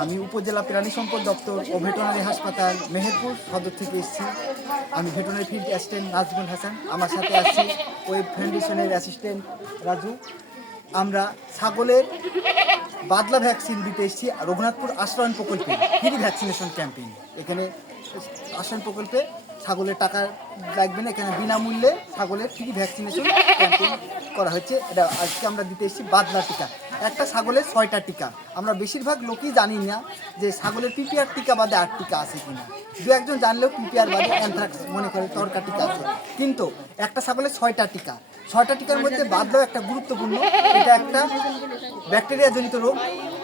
আমি উপজেলা প্রাণী সম্পদ দপ্তর ও ভেটেরিনারি হাসপাতাল মেহেরপুর সদর থেকে এসেছি। আমি veterinary field assistant Nazmul Hasan, আমার সাথে আছি ওয়েব ফাউন্ডেশনের অ্যাসিস্ট্যান্ট রাজু। আমরা ছাগলের বাদলা ভ্যাকসিন দিতে এসেছি রঘুনাথপুর আশ্রয়ণ প্রকল্পে ফ্রি ভ্যাকসিনেশন ক্যাম্পেইন। এখানে আশ্রয়ণ প্রকল্পে ছাগলের টাকা লাগবে না, এখানে বিনামূল্যে ছাগলের ফ্রি ভ্যাকসিনেশন ক্যাম্পেইন করা হচ্ছে। এটা আজকে আমরা দিতে এসেছি বাদলা টিকা। একটা ছাগলের 6টা টিকা। আমরা বেশিরভাগ লোকই জানি না যে ছাগলের পিপিআর টিকা বাদে 8 টিকা আছে কিনা। দু একজন জানলেও পিপিআর বাদে অ্যানথ্রাক্স মনে করে তরকা টিকা আছে, কিন্তু একটা ছাগলের 6টা টিকা। 6টা টিকার মধ্যে বাদলাও একটা গুরুত্বপূর্ণ। এটা একটা ব্যাকটেরিয়া জনিত রোগ,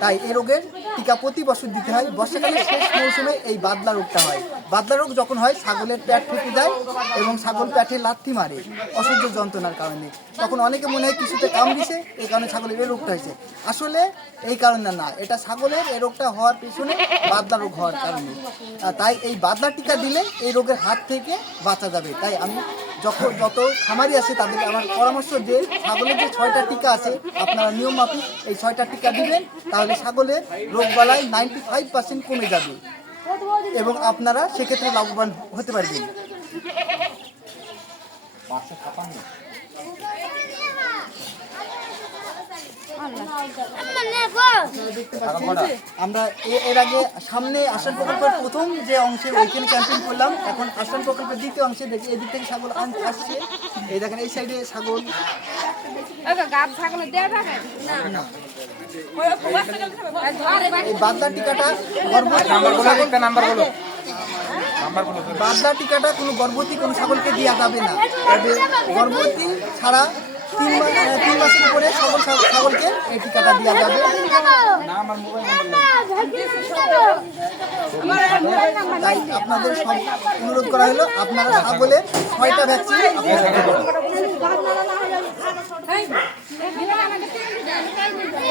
তাই এই রোগের টিকা প্রতি বছর দিতে হয়। বর্ষাকালের শেষ মৌসুমে এই বাদলা রোগটা হয়। বাদলা রোগ যখন হয় ছাগলের পেট ফেটে যায় এবং ছাগল পেটে লাথি মারে অসহ্য যন্ত্রণার কারণে। তখন অনেকে মনে হয় কিছুতে কামড়িয়েছে, এই কারণে ছাগলের এই রোগটা হয়েছে। আসলে এই কারণে না, এটা ছাগলের এই রোগটা হওয়ার পেছনে বাদলা রোগ হওয়ার কারণে। তাই এই বাদলা টিকা দিলে এই রোগের হাত থেকে বাঁচা যাবে। তাই আমি যত খামারি আছে তাদেরকে আমার পরামর্শ যে ছাগলের যে 6টা টিকা আছে আপনারা নিয়ম মাফিক এই 6টা টিকা দিবেন, তাহলে ছাগলের রোগবালাই 95% কমে যাবে এবং আপনারা সেক্ষেত্রে লাভবান হতে পারবেন। আমরা এর আগে সামনে আশ্রয়ণ প্রকল্পের প্রথম যে অংশে ওইখানে ক্যাম্পেইন করলাম। এখন আশ্রয়ণ প্রকল্পের দ্বিতীয় অংশে দেখি এদিক থেকে ছাগল আসছে। এই দেখেন এই সাইডে ছাগল। এই বাদলা টিকাটা বাদলা টিকাটা কোনো গর্ভবতী কোনো ছাগলকে দেওয়া যাবে না। তবে গর্ভবতী ছাড়া 3 মাসের উপরে ছাগলকে এই টিকাটা দেওয়া যাবে। তাই আপনাদের সব অনুরোধ করা হলো আপনারা ছাগলের 6টা ভ্যাকসিন